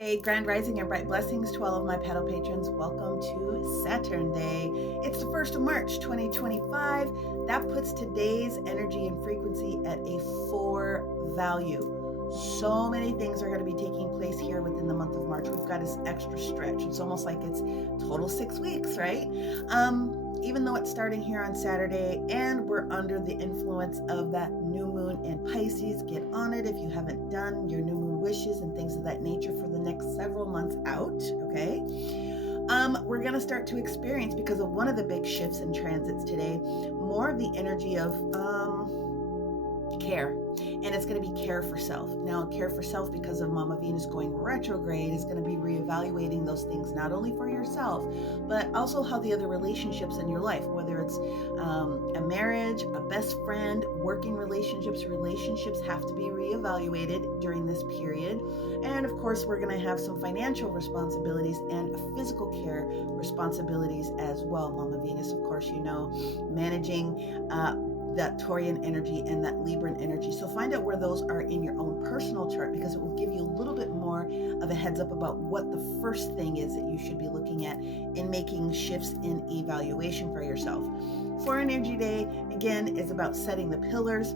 A grand rising and bright blessings to all of my paddle patrons. Welcome to Saturn Day. It's the 1st of March, 2025. That puts today's energy and frequency at a 4 value. So many things are going to be taking place here within the month of March. We've got this extra stretch. It's almost like it's total 6 weeks, right? Even though it's starting here on Saturday and we're under the influence of that new moon in Pisces, get on it if you haven't done your new moon wishes and things of that nature for the next several months out, okay? We're going to start to experience, because of one of the big shifts in transits today, more of the energy of care. And it's going to be care for self. Now, care for self, because of Mama Venus going retrograde, is going to be reevaluating those things, not only for yourself, but also how the other relationships in your life, whether it's a marriage, a best friend, working relationships have to be reevaluated during this period. And of course, we're going to have some financial responsibilities and physical care responsibilities as well. Mama Venus, of course, you know, managing that Taurian energy and that Libran energy. So find out where those are in your own personal chart, because it will give you a little bit more of a heads up about what the first thing is that you should be looking at in making shifts in evaluation for yourself. For Energy Day, again, is about setting the pillars,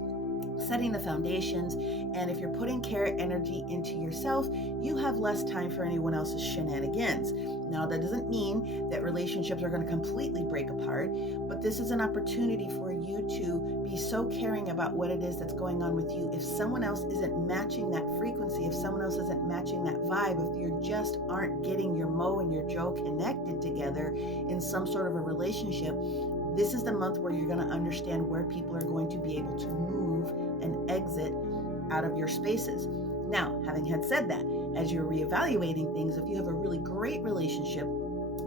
setting the foundations, and if you're putting care energy into yourself, you have less time for anyone else's shenanigans. Now, that doesn't mean that relationships are going to completely break apart, but this is an opportunity for you to be so caring about what it is that's going on with you. If someone else isn't matching that frequency, if someone else isn't matching that vibe, if you just aren't getting your Mo and your Joe connected together in some sort of a relationship, this is the month where you're going to understand where people are going to be able to move and exit out of your spaces. Now, having had said that, as you're reevaluating things, if you have a really great relationship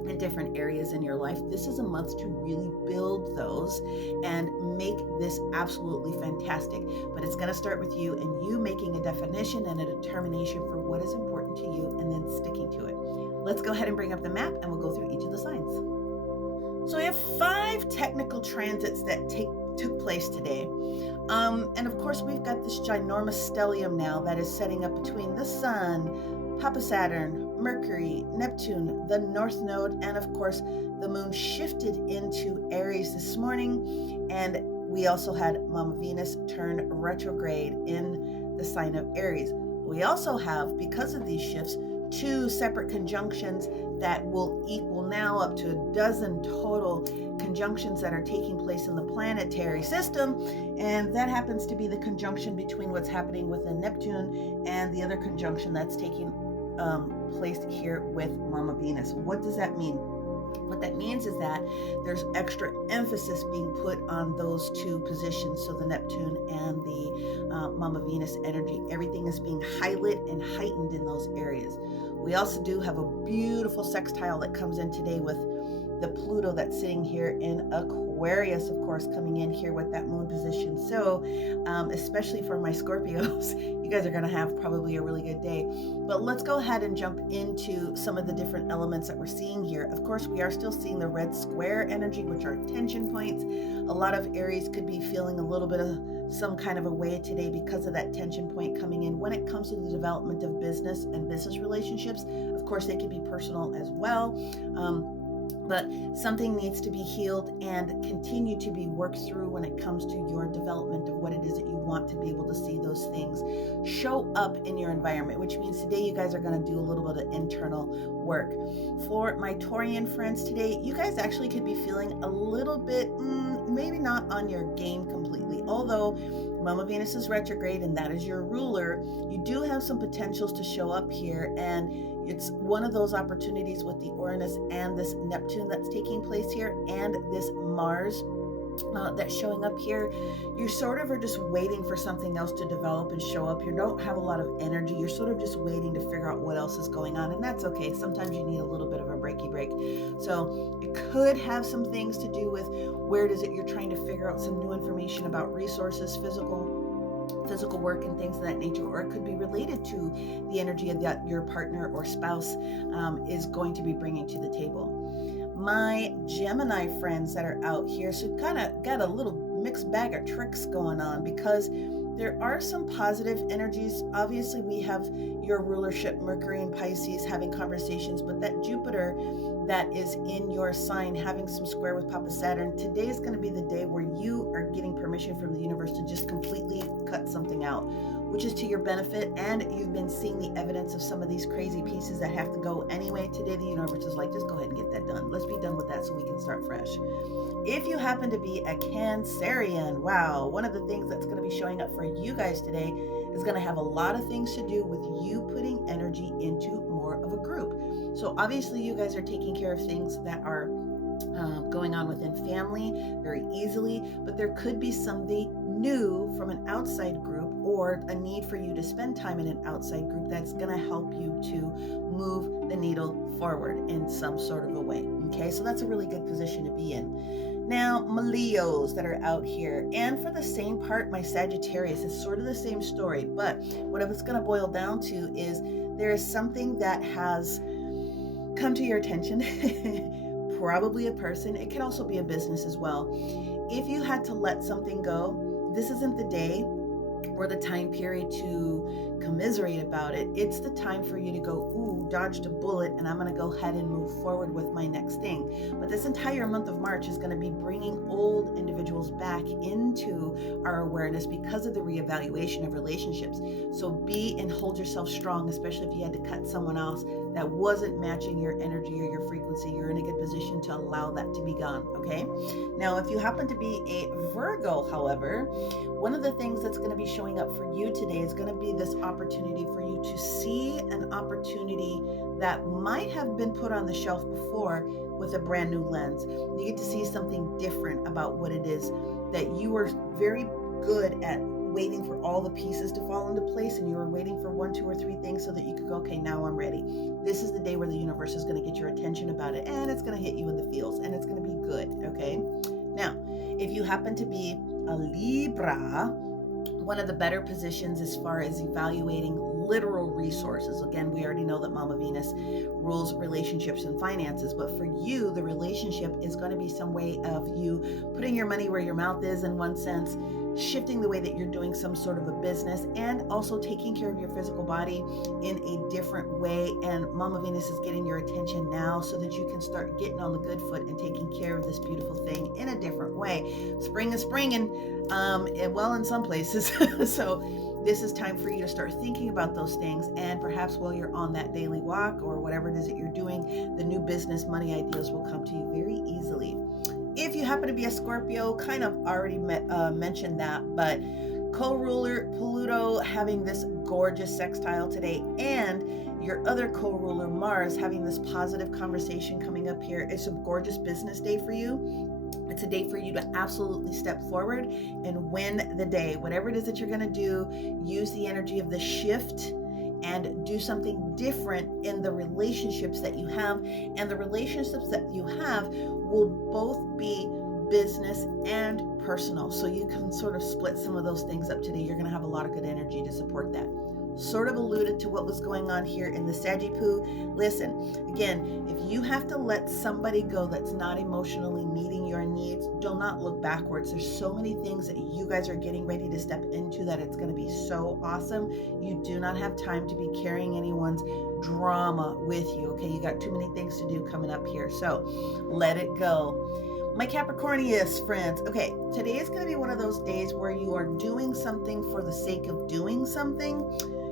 in different areas in your life, this is a month to really build those and make this absolutely fantastic. But it's going to start with you and you making a definition and a determination for what is important to you and then sticking to it. Let's go ahead and bring up the map and we'll go through each of the signs. So we have 5 technical transits that took place today. And of course, we've got this ginormous stellium now that is setting up between the Sun, Papa Saturn, Mercury, Neptune, the North Node, and of course, the Moon shifted into Aries this morning. And we also had Mama Venus turn retrograde in the sign of Aries. We also have, because of these shifts, 2 separate conjunctions that will equal now up to a dozen total conjunctions that are taking place in the planetary system, and that happens to be the conjunction between what's happening within Neptune and the other conjunction that's taking place here with Mama Venus. What does that mean? What that means is that there's extra emphasis being put on those 2 positions. So the Neptune and the Mama Venus energy, everything is being highlighted and heightened in those areas. We also do have a beautiful sextile that comes in today with the Pluto that's sitting here in Aquarius, of course, coming in here with that moon position. So especially for my Scorpios, you guys are going to have probably a really good day. But let's go ahead and jump into some of the different elements that we're seeing here. Of course, we are still seeing the red square energy, which are tension points. A lot of Aries could be feeling a little bit of some kind of a way today because of that tension point coming in. When it comes to the development of business and business relationships, of course, they can be personal as well. But something needs to be healed and continue to be worked through when it comes to your development of what it is that you want to be able to see those things show up in your environment, which means today you guys are going to do a little bit of internal work. For my Taurian friends today, you guys actually could be feeling a little bit, maybe not on your game completely, although Mama Venus is retrograde and that is your ruler. You do have some potentials to show up here, and it's one of those opportunities with the Uranus and this Neptune that's taking place here and this Mars that's showing up here. You sort of are just waiting for something else to develop and show up. You don't have a lot of energy. You're sort of just waiting to figure out what else is going on, and that's okay. Sometimes you need a little bit of a breaky break. So it could have some things to do with where it is that you're trying to figure out some new information about resources, physical work and things of that nature, or it could be related to the energy of that your partner or spouse is going to be bringing to the table. My Gemini friends that are out here, so kind of got a little mixed bag of tricks going on, because There are some positive energies. Obviously, we have your rulership, Mercury and Pisces, having conversations, but that Jupiter that is in your sign having some square with Papa Saturn, today is going to be the day where you are getting permission from the universe to just completely cut something out, which is to your benefit. And you've been seeing the evidence of some of these crazy pieces that have to go anyway. Today, the universe is like, just go ahead and get that done. Let's be done with that so we can start fresh. If you happen to be a Cancerian, wow, one of the things that's going to be showing up for you guys today is going to have a lot of things to do with you putting energy into more of a group. So obviously you guys are taking care of things that are going on within family very easily, but there could be somebody new from an outside group or a need for you to spend time in an outside group that's going to help you to move the needle forward in some sort of a way. Okay, so that's a really good position to be in. Now, my Leos that are out here, and for the same part, my Sagittarius, is sort of the same story, but what it's going to boil down to is there is something that has come to your attention, probably a person. It can also be a business as well. If you had to let something go, this isn't the day or the time period to commiserate about it. It's the time for you to go, ooh, dodged a bullet, and I'm going to go ahead and move forward with my next thing. But this entire month of March is going to be bringing old individuals back into our awareness because of the reevaluation of relationships. So be and hold yourself strong, especially if you had to cut someone else that wasn't matching your energy or your frequency. You're in a good position to allow that to be gone, okay? Now, if you happen to be a Virgo, however, one of the things that's going to be showing up for you today is going to be this opportunity for you to see an opportunity that might have been put on the shelf before with a brand new lens. You get to see something different about what it is that you were very good at waiting for all the pieces to fall into place, and you were waiting for 1, 2, or 3 things so that you could go, okay, now I'm ready. This is the day where the universe is going to get your attention about it, and it's going to hit you in the feels, and it's going to be good, okay? Now, if you happen to be a Libra, one of the better positions as far as evaluating literal resources. Again, we already know that Mama Venus rules relationships and finances, but for you, the relationship is going to be some way of you putting your money where your mouth is, in one sense, shifting the way that you're doing some sort of a business, and also taking care of your physical body in a different way. And Mama Venus is getting your attention now so that you can start getting on the good foot and taking care of this beautiful thing in a different way. Spring is springing, well, in some places. So this is time for you to start thinking about those things, and perhaps while you're on that daily walk or whatever it is that you're doing, the new business money ideas will come to you very easily. If you happen to be a Scorpio, kind of already mentioned that, but co-ruler Pluto having this gorgeous sextile today, and your other co-ruler Mars having this positive conversation coming up here. It's a gorgeous business day for you. It's a day for you to absolutely step forward and win the day. Whatever it is that you're going to do, use the energy of the shift and do something different in the relationships that you have. And the relationships that you have will both be business and personal. So you can sort of split some of those things up today. You're going to have a lot of good energy to support that. Sort of alluded to what was going on here in the Sagittarius. Listen, again, if you have to let somebody go that's not emotionally meeting your needs, do not look backwards. There's so many things that you guys are getting ready to step into that it's going to be so awesome. You do not have time to be carrying anyone's drama with you, okay? You got too many things to do coming up here, so let it go. My Capricornius friends, okay, today is going to be one of those days where you are doing something for the sake of doing something.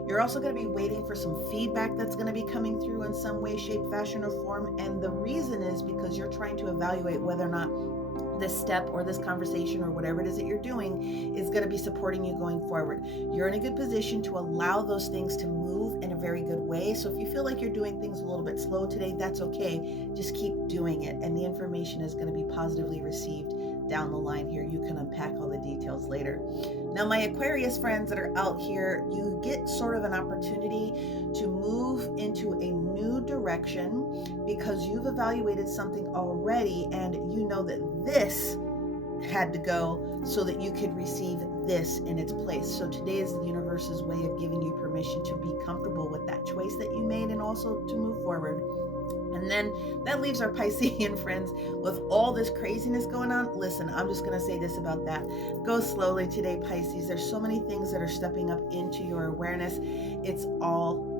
You're also going to be waiting for some feedback that's going to be coming through in some way, shape, fashion, or form. And the reason is because you're trying to evaluate whether or not this step or this conversation or whatever it is that you're doing is going to be supporting you going forward. You're in a good position to allow those things to move in a very good way. So if you feel like you're doing things a little bit slow today, that's okay. Just keep doing it. And the information is going to be positively received down the line here. You can unpack all the details later. Now, my Aquarius friends that are out here, you get sort of an opportunity to move into a new direction because you've evaluated something already and you know that this had to go so that you could receive this in its place. So today is the universe's way of giving you permission to be comfortable with that choice that you made and also to move forward. And then that leaves our Piscean friends with all this craziness going on. Listen, I'm just going to say this about that. Go slowly today, Pisces. There's so many things that are stepping up into your awareness. It's all